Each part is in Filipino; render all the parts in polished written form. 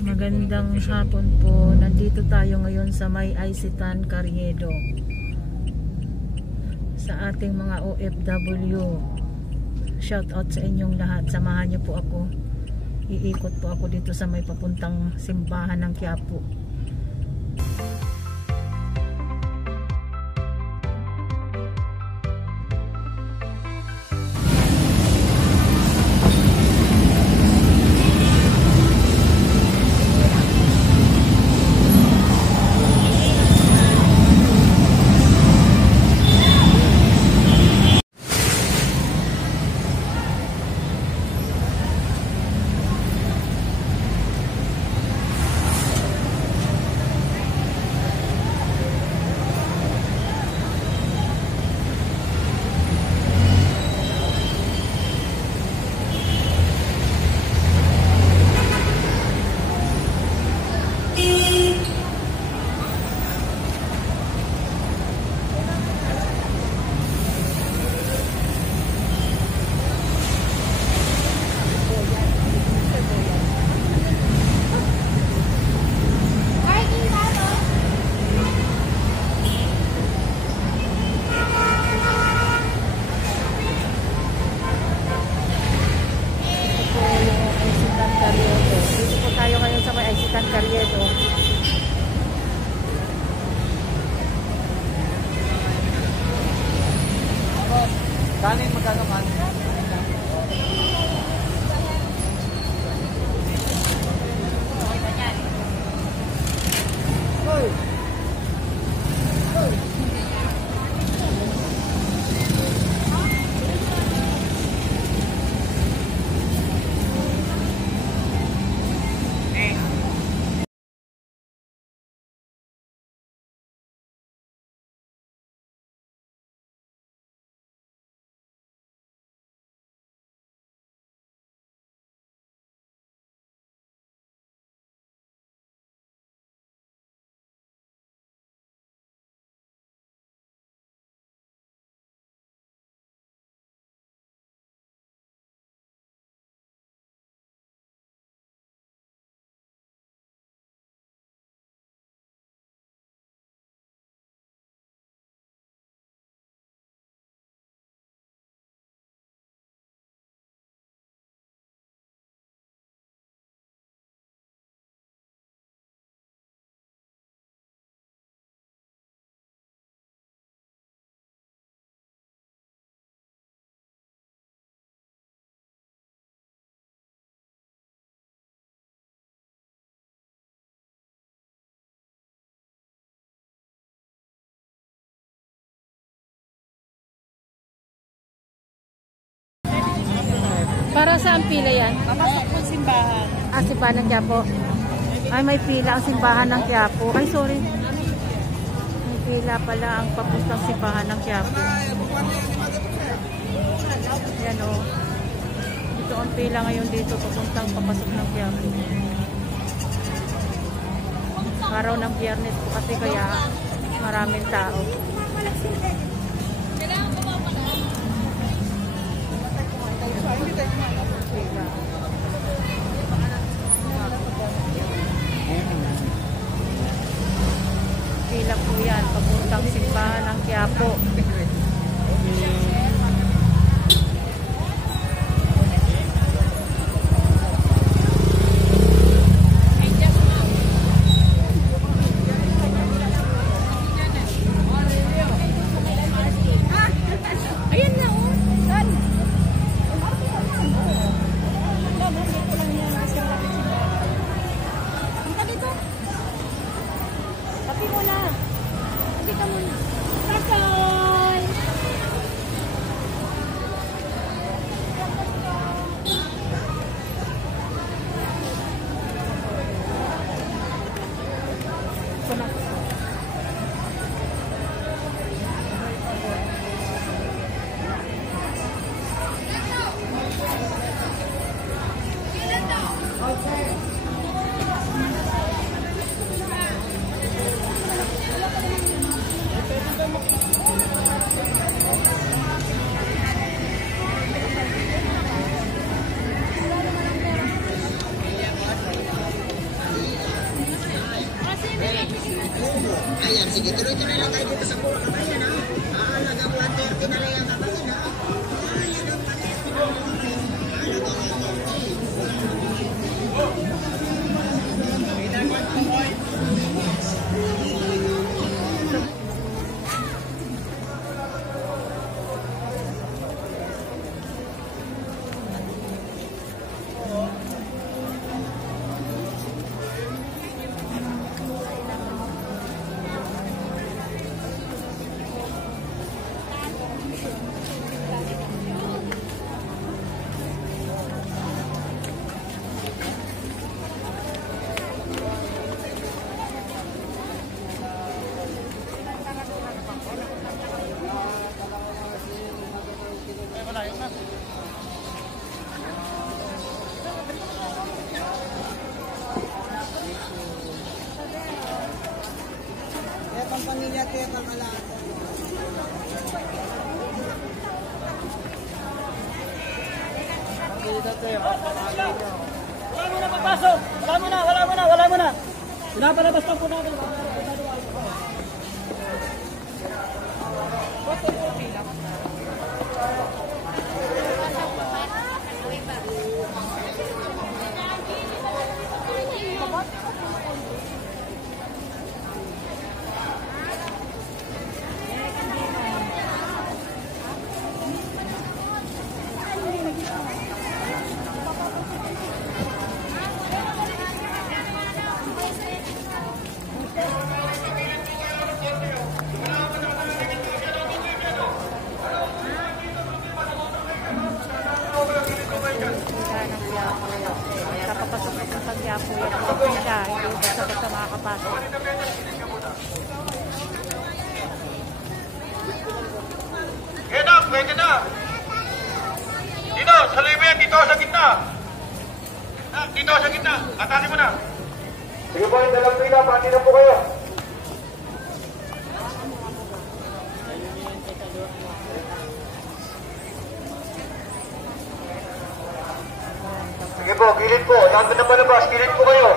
Magandang hapon po. Nandito tayo ngayon sa May Aisitan, Carriedo. Sa ating mga OFW. Shout out sa inyong lahat. Samahan niyo po ako. Iikot po ako dito sa may papuntang simbahan ng Quiapo. Carriedo. Kanin magkano kanin? Para saan pila yan? Papasok po simbahan. Simbahan ng Quiapo. Ay, may pila ang simbahan ng Quiapo. Ay, sorry. May pila pala ang papuntang simbahan ng Quiapo. Yan o. Dito ang pila ngayon dito papuntang papasok ng Quiapo. Araw ng Biyernes po kasi kaya maraming tao. Pila po yan papuntang simbahan ng Quiapo. Pasok! kabayan. Sige, tuloy-tuloy lang kayo dito sa puro kabayan, ha? Halagang 130 na lang ang kabayan, ha? Halagang 130 na lang. Halagang 130. Pamilya tayo pangalaman. Wala mo na papasok! Wala mo na! Pinapalabas lang po natin. Pwede na. Dito, saluhin mo yan. Dito sa gitna. Dito sa gitna. Atasin mo na. Sige po, yung dalang pila. Pati na po kayo. Sige po, gilid po. Lahat na palabas. Gilid po kayo.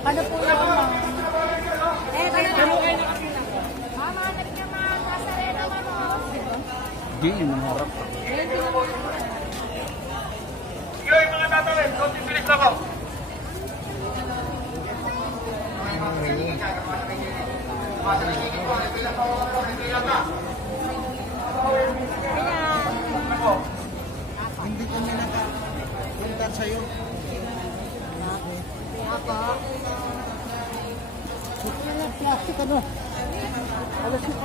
Ano po yun? Hindi, yung harap. Sige, mga tatawin. Konting bilis lang ako. Hindi kami nakapunta sa'yo. Plastic ano? Alas yung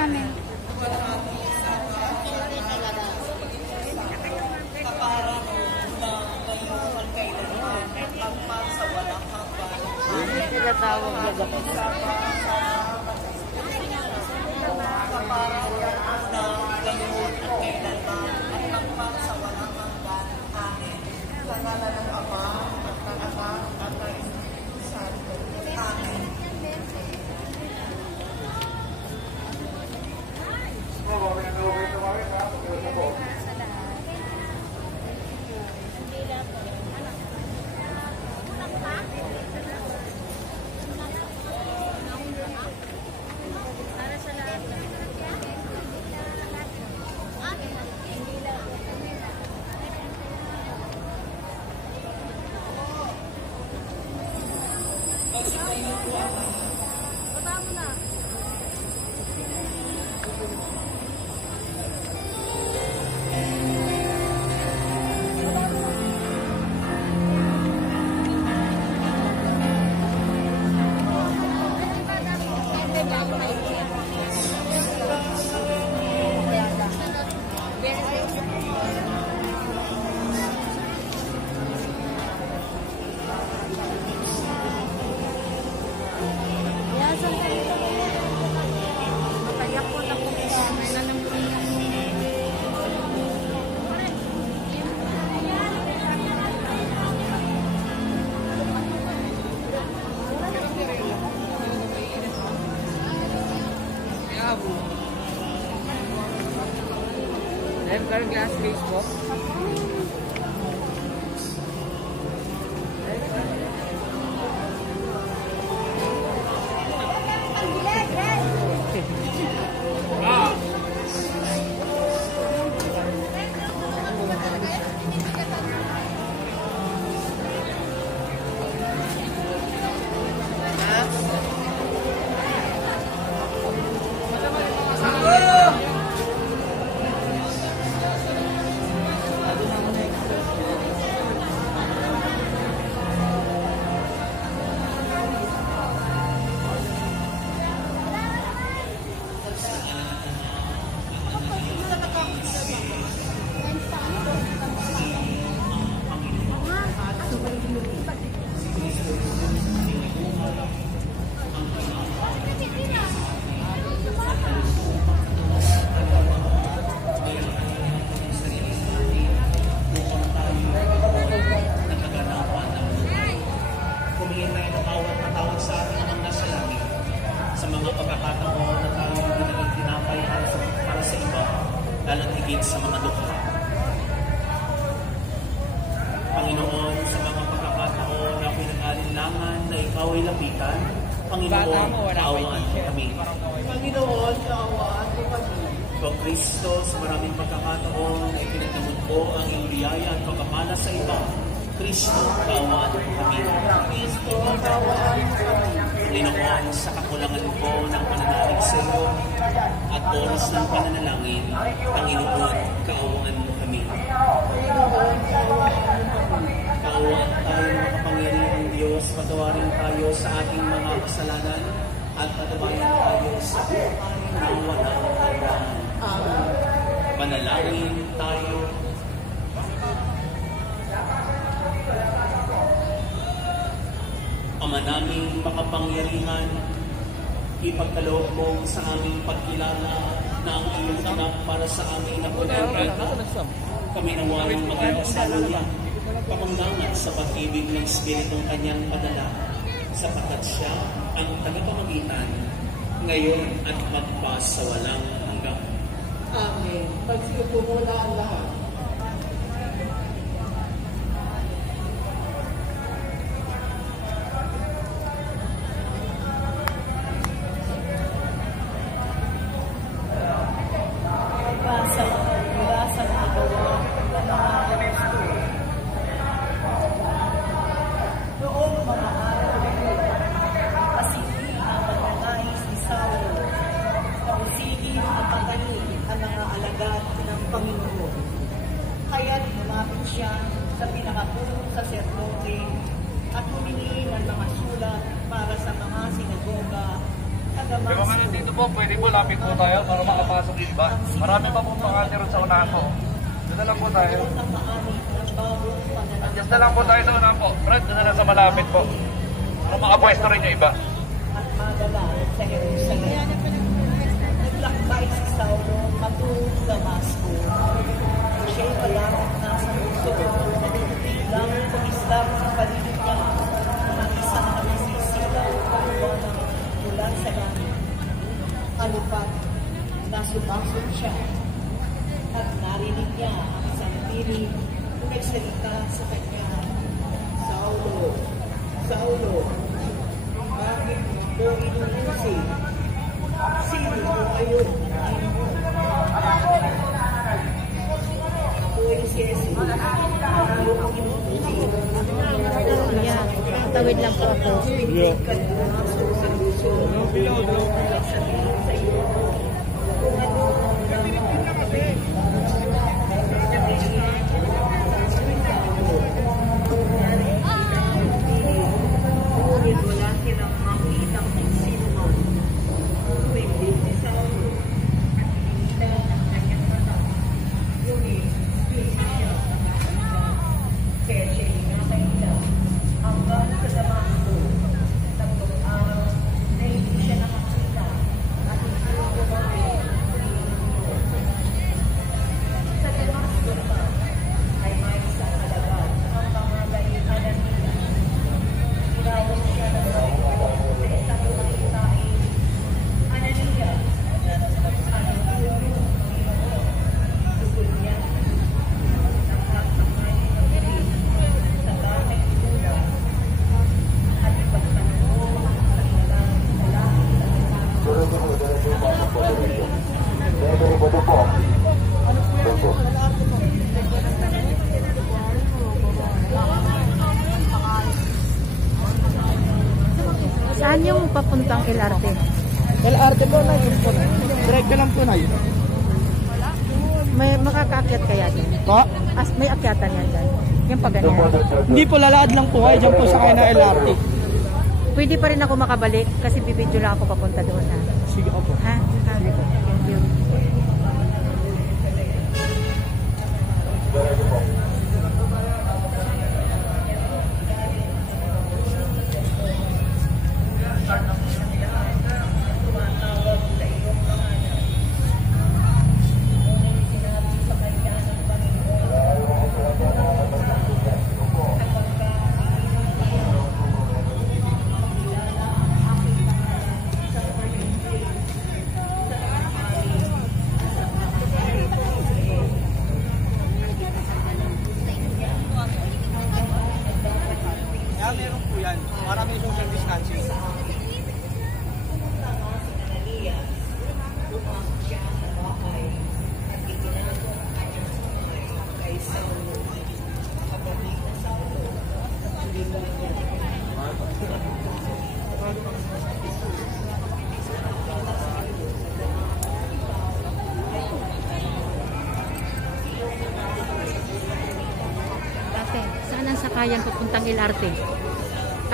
Amen. Sila tawag na dapat. Glass case po. Sa mga dukha. Panginoon, sa mga pagkakataon na pinag-alinlangan na ikaw ay lapitan, Panginoon, kaawaan kami. Panginoon, kaawaan kami. O Kristo, sa maraming pagkakataon na ipinagdamot ko ang iyong biyaya at pagkapala sa iba, Kristo, kaawaan kami. Kristo, kaawaan kami. Panginoon, sa kakulangan ko ng pananalig sa iyo at oras ng pananalangin, Panginoon, kaawaan mo kami. Kaawaan tayo ng makapangyarihang Diyos, patawarin tayo sa ating mga kasalanan at patawarin tayo sa buhay na walang hanggan. Manalangin tayo. Ama naming makapangyarihan, ipagkaloob mo sa aming pagkilala na ang iyong anak para sa amin na pagkakita. Kami nawayang maging kasaluyan, pamanggangan sa pag-ibig ng Espiritong kanyang padala, sapagkat siya ang tagapamagitan ngayon at magpasawalang hanggang. Amen. Pagsiupo muna ang lahat. Pwede po, lapit po tayo para makapasok yung iba. Marami pa pong pangalya ron sa unahan po. Doon na lang po tayo. Adjust na lang po tayo sa unahan po. Brad, doon na lang sa malapit po. Para makapwesto rin yung iba. At madala sa Jerusalem. Naglakbay si Saulo patungong Damasco. Siya'y malapit na sa puso. Biglang kumislap sa paligid niya ang isang nagsisilaw paliwanag mula sa langit. Kalupat na sumasod siya at narinig niya ang isang piling na nagsalita sa kanya, Saulo, Saulo, bakit mo inuusin? Sino mo kayo? Ako ay si Jesus. Ako ang inuusin. Yeah, tawid lang po ako. Hindi ka pumasok sa puso. Sabihin sa iyo. Kung ano ang nangangapit. Ngunit wala silang makitang sino man. papuntang LRT? LRT po na yun po. Direct lang po na yun. May makakaakyat kaya din? Po? May akyatan yan dyan? Yung pa ganyan? Hindi po, lalaad lang po kayo dyan po sa kayo na LRT. Pwede pa rin ako makabalik kasi bibidyo lang ako papunta doon ha. Sige po. Ha? Sige po. Thank you. Meron po yan. Marami social distancing. Ate, saan ang sakayan papuntang LRT?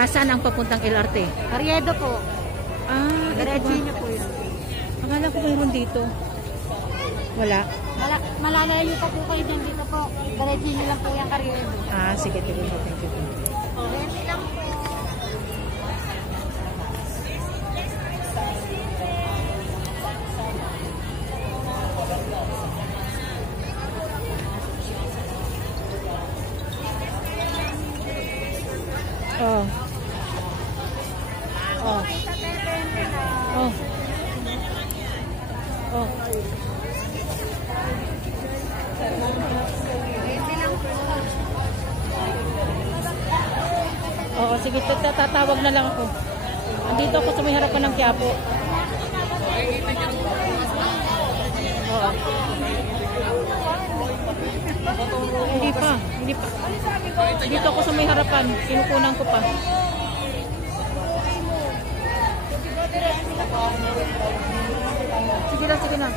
Saan ang papuntang LRT? Karyedo po. Ito Diretso ba? niyo po yun. Akala ko mayroon dito. Wala? Malalayo pa po kayo dyan dito po. Diretso niyo lang po yung Karyedo. Sige, thank you. Thank you. Diretso lang po. Oh. Oh. Oh. Oh. Oo, sige, tatawag na lang ako. Andito ako sa may harapan ng Quiapo. Oo. Hindi pa. Dito ako sa may harapan. Kinukunan ko pa. Sige na.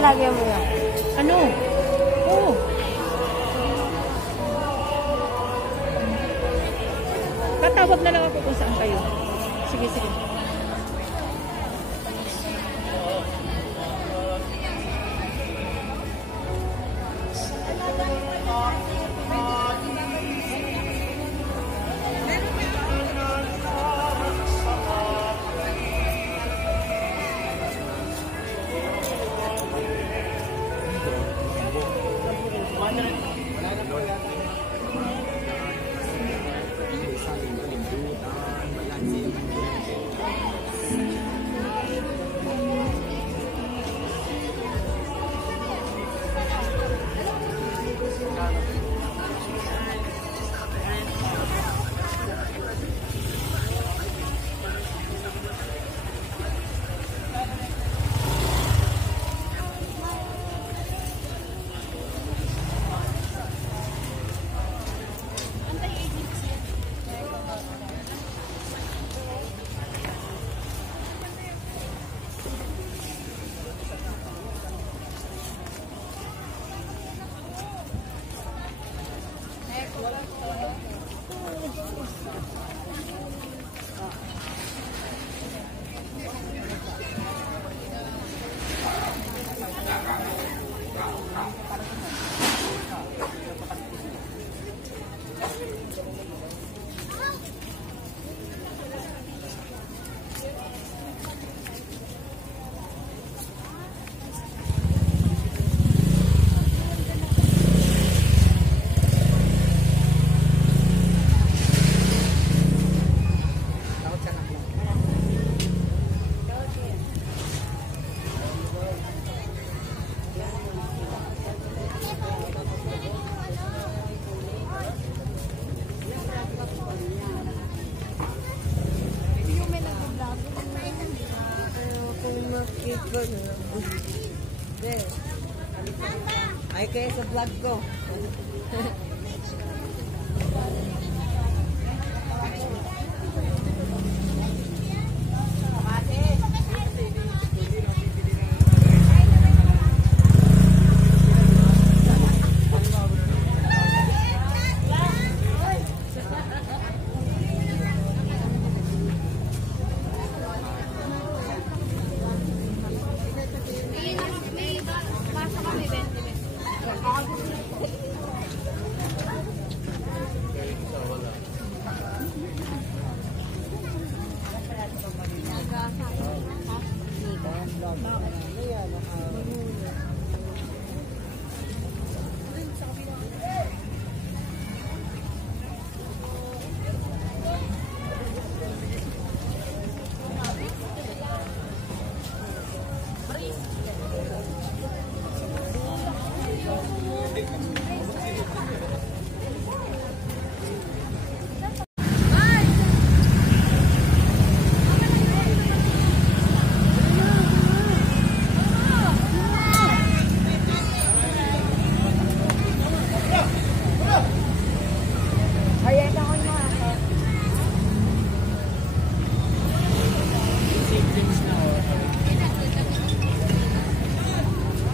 Lagyan mo yan. Ano? Oh. Tatawag na lang ako kung saan kayo. Sige. Ay, kaya sa vlog ko.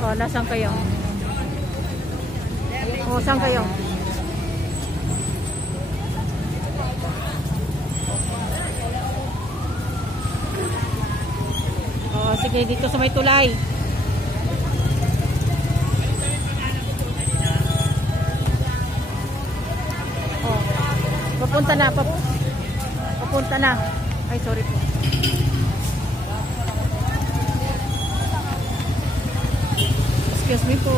Oh, nasaan kayo? Oh, saan kayo? Oh, sige, dito sa may tulay. Oh, papunta na. Papunta na. Ay, sorry po. Excuse me po.